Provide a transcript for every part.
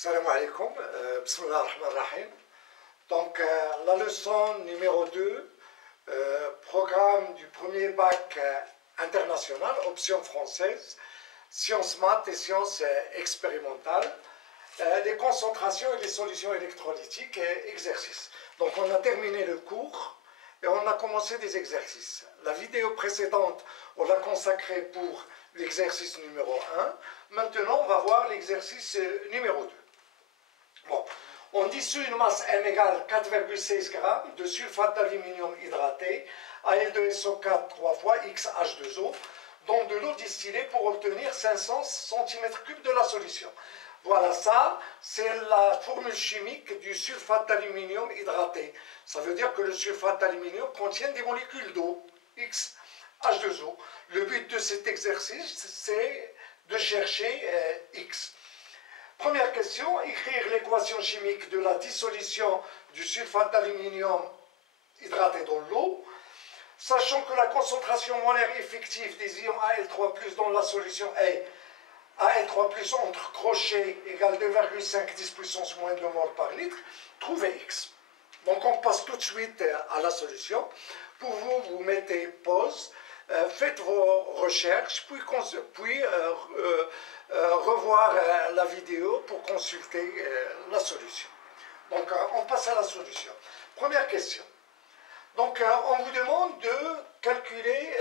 Salam alaikum, bismillah ar-Rahman ar-Rahim. Donc, la leçon numéro 2, programme du premier bac international, option française, sciences maths et sciences expérimentales, les concentrations et les solutions électrolytiques et exercices. Donc, on a terminé le cours et on a commencé des exercices. La vidéo précédente, on l'a consacrée pour l'exercice numéro 1. Maintenant, on va voir l'exercice numéro 2. Bon, on dissout une masse M égale 4,16 g de sulfate d'aluminium hydraté, Al2SO4 3 fois XH2O, dans de l'eau distillée pour obtenir 500 cm3 de la solution. Voilà, ça, c'est la formule chimique du sulfate d'aluminium hydraté. Ça veut dire que le sulfate d'aluminium contient des molécules d'eau, XH2O. Le but de cet exercice, c'est de chercher X. Première question, écrire l'équation chimique de la dissolution du sulfate d'aluminium hydraté dans l'eau, sachant que la concentration molaire effective des ions Al3+ dans la solution est Al3+ entre crochets égale 2,5 10 puissance moins 2 mol par litre, trouvez X. Donc on passe tout de suite à la solution. Pour vous, vous mettez pause, faites vos recherches, puis revoir la vidéo pour consulter la solution. Donc on passe à la solution. Première question. Donc on vous demande de calculer,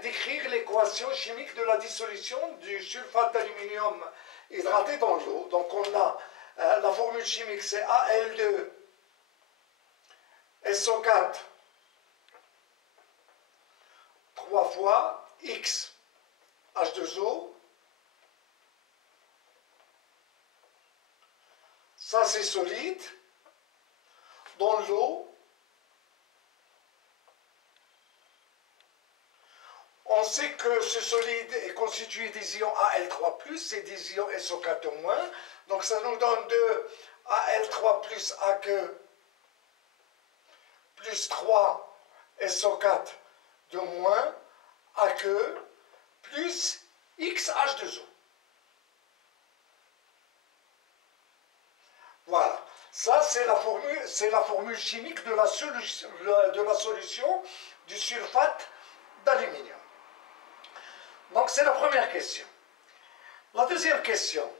d'écrire l'équation chimique de la dissolution du sulfate d'aluminium hydraté dans l'eau. Donc on a la formule chimique, c'est Al2SO4 3 fois XH2O. Ça c'est solide. Dans l'eau, on sait que ce solide est constitué des ions Al3+, et des ions SO4-. Donc ça nous donne 2 Al3+ AQ plus 3 SO4 AQ plus XH2O. Voilà. Ça, c'est la formule chimique de la solution du sulfate d'aluminium. Donc, c'est la première question. La deuxième question.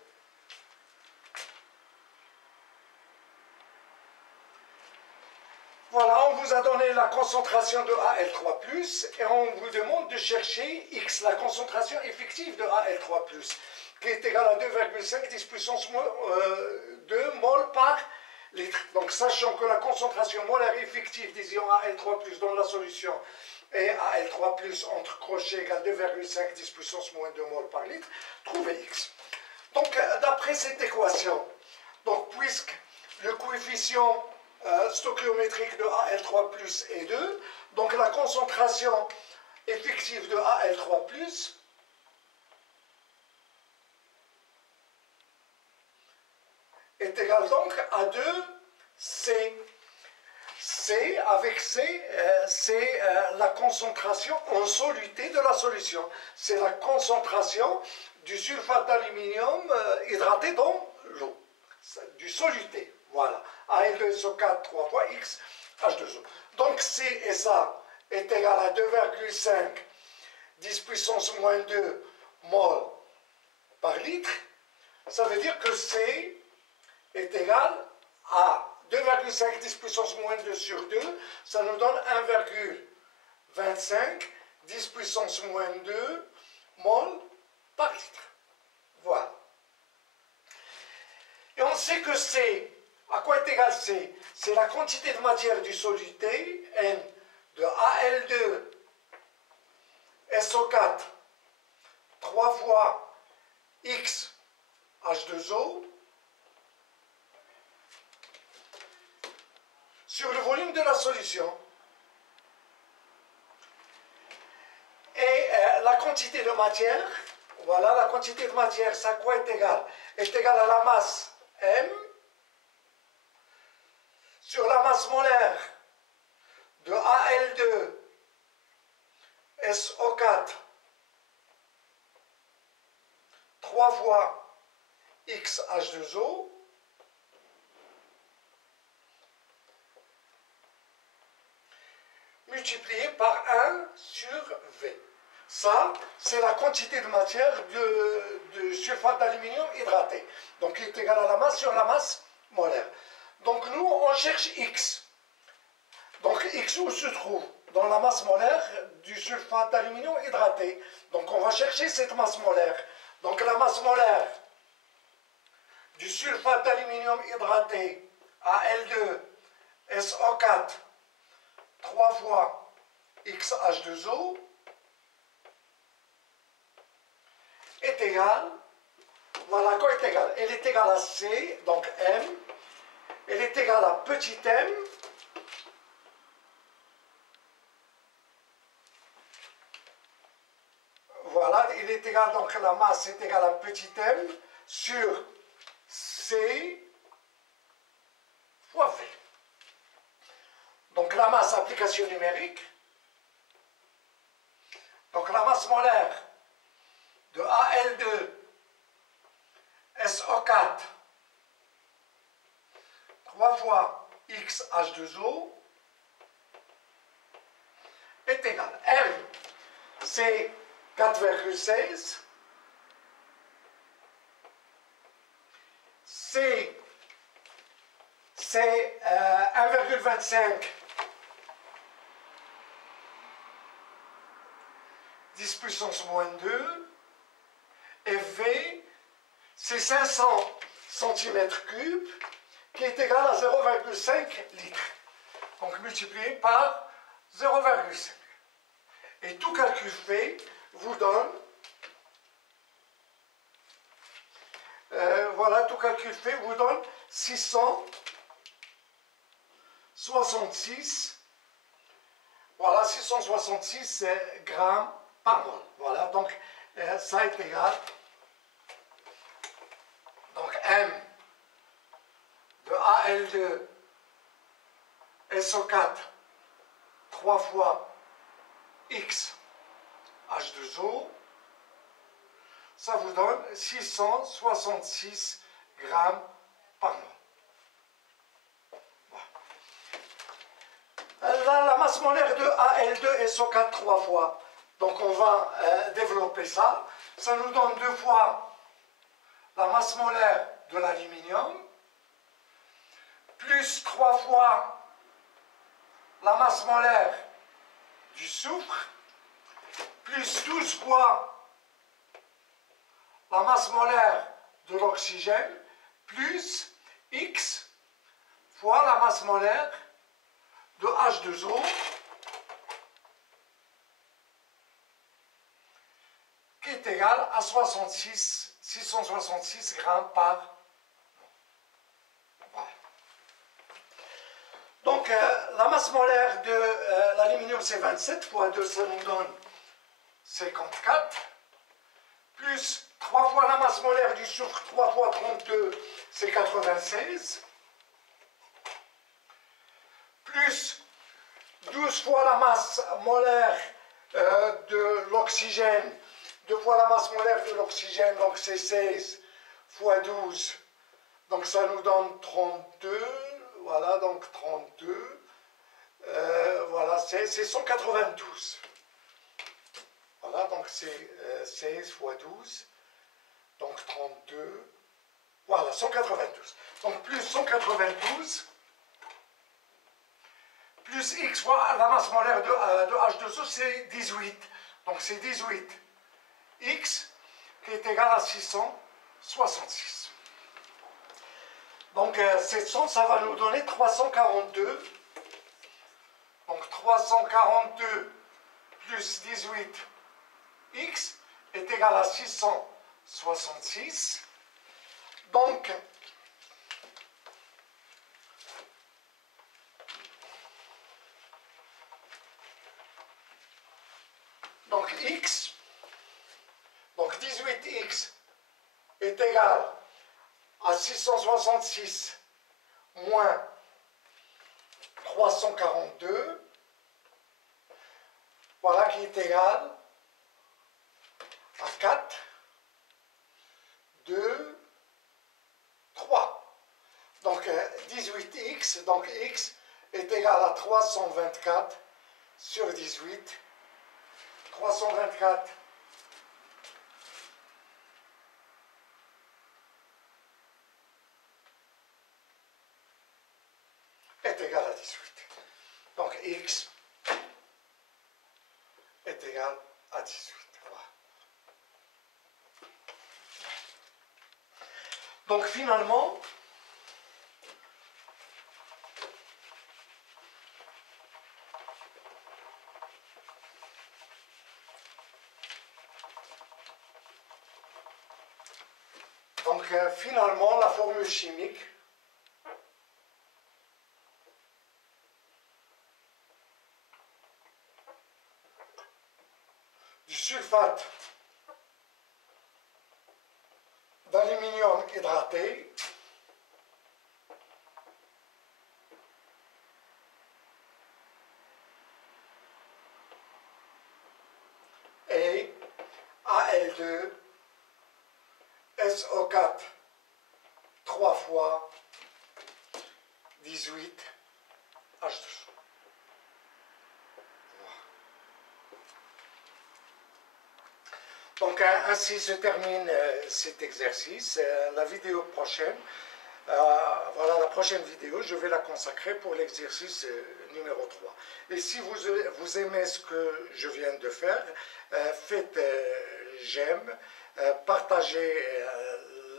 Voilà, on vous a donné la concentration de Al3+, et on vous demande de chercher X, la concentration effective de Al3+, qui est égale à 2,5 10 puissance 2 mol par litre. Donc, sachant que la concentration molaire effective des ions Al3+ dans la solution est Al3+ entre crochets égale 2,5 10 puissance moins 2 mol par litre, trouvez X. Donc, d'après cette équation, donc, puisque le coefficient stoichiométrique de Al3+ est 2, donc la concentration effective de Al3+ est égale donc à 2C. C, avec C, c'est la concentration en soluté de la solution. C'est la concentration du sulfate d'aluminium hydraté dans l'eau, du soluté. Voilà. Al2SO4 3 fois XH2O. Donc C et ça est égal à 2,5 10 puissance moins 2 mol par litre. Ça veut dire que C est égal à 2,5 10 puissance moins 2 sur 2. Ça nous donne 1,25 10 puissance moins 2 mol par litre. Voilà. Et on sait que C, à quoi est égal C? C'est la quantité de matière du soluté, N, de Al2SO4 3 fois XH2O sur le volume de la solution. Et la quantité de matière, voilà, la quantité de matière, ça à quoi est égal? Est égal à la masse M sur la masse molaire de Al2SO4 3 fois x H2O multiplié par 1 sur V. Ça, c'est la quantité de matière de sulfate d'aluminium hydraté. Donc, il est égal à la masse sur la masse molaire. Donc, nous, on cherche X. Donc, X où se trouve? Dans la masse molaire du sulfate d'aluminium hydraté. Donc, on va chercher cette masse molaire. Donc, la masse molaire du sulfate d'aluminium hydraté Al2SO4 3 fois XH2O est égale, voilà, quoi est égale? Elle est égale à C, donc M, elle est égale à petit m, voilà, il est égal, donc la masse est égale à petit m sur C fois V. Donc la masse application numérique, donc la masse molaire de Al2SO4 3 fois XH2O est égal. M, c'est 4,16. C, c'est 1,25 10 puissance moins 2. Et V, c'est 500 cm3 qui est égal à 0,5 litres. Donc multiplié par 0,5. Et tout calcul fait vous donne, voilà, tout calcul fait vous donne 666, voilà, 666 grammes par mol. Voilà, donc ça est égal, donc M de Al2 SO4 3 fois X H2O, ça vous donne 666 grammes par mol. Voilà. La masse molaire de Al2SO4 3 fois. Donc on va développer ça. Ça nous donne 2 fois la masse molaire de l'aluminium, plus 3 fois la masse molaire du soufre, plus 12 fois la masse molaire de l'oxygène, plus X fois la masse molaire de H2O, qui est égal à 666 grammes par. Voilà. Donc, la masse molaire de l'aluminium, c'est 27 fois 2, ça nous donne 54, plus 3 fois la masse molaire du soufre, 3 fois 32, c'est 96, plus 12 fois la masse molaire de l'oxygène, 2 fois la masse molaire de l'oxygène, donc c'est 16 fois 12, donc ça nous donne 32, voilà, donc 32, voilà, c'est 192. Voilà, donc c'est 16 fois 12, donc 32, voilà, 192. Donc plus 192, plus X fois la masse molaire de H2O, c'est 18. Donc c'est 18 X qui est égal à 666. Donc 700, ça va nous donner 342. Donc 342 plus 18 X est égal à 666. Donc, X, donc 18X est égal à 666 moins 342, voilà, qui est égal à 4, 2, Donc 18x, donc x est égal à 324 sur 18. 324 est égal à 18. Donc x est égal à 18. Voilà. Donc finalement, la formule chimique du sulfate d'aluminium hydraté est Al2 SO4 3 fois 18 H2. Donc ainsi se termine cet exercice. La vidéo prochaine, voilà la prochaine vidéo, je vais la consacrer pour l'exercice numéro 3. Et si vous aimez ce que je viens de faire, faites j'aime, partagez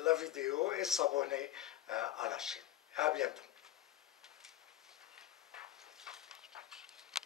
la vidéo et s'abonnez à la chaîne. À bientôt.